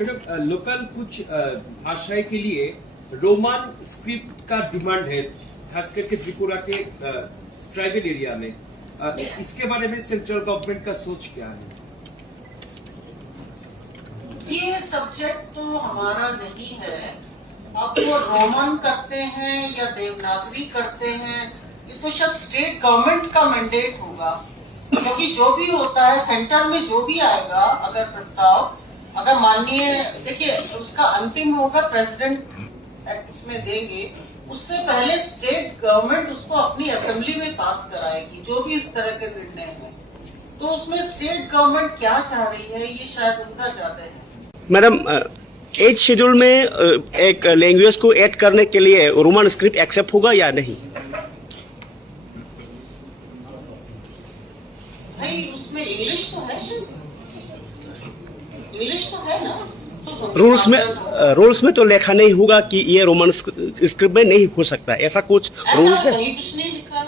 Local कुछ भाषाएं के लिए रोमन स्क्रिप्ट का डिमांड है, खास करके त्रिपुरा के ट्राइबल एरिया में। इसके बारे में सेंट्रल गवर्नमेंट का सोच क्या है? ये सब्जेक्ट तो हमारा नहीं है। अब वो रोमन करते हैं या देवनागरी करते हैं, ये तो शायद स्टेट गवर्नमेंट का मैंडेट होगा, क्योंकि जो भी होता है सेंटर में जो भी आएगा, अगर प्रस्ताव अगर माननीय देखिए उसका अंतिम होगा प्रेसिडेंट इसमें देंगे, उससे पहले स्टेट गवर्नमेंट उसको अपनी असेंबली में पास कराएगी जो भी इस तरह के निर्णय है। तो उसमें स्टेट गवर्नमेंट क्या चाह रही है ये शायद उनका ज्यादा है। मैडम, 8 शेड्यूल में एक लैंग्वेज को ऐड करने के लिए रोमन स्क्रिप्ट एक्सेप्ट होगा या नहीं? भाई उसमें इंग्लिश तो है, इंग्लिश तो है ना। तो रूल्स में तो लिखा नहीं होगा कि ये रोमन स्क्रिप्ट में नहीं हो सकता, ऐसा कुछ रूल है? कहीं कुछ नहीं लिखा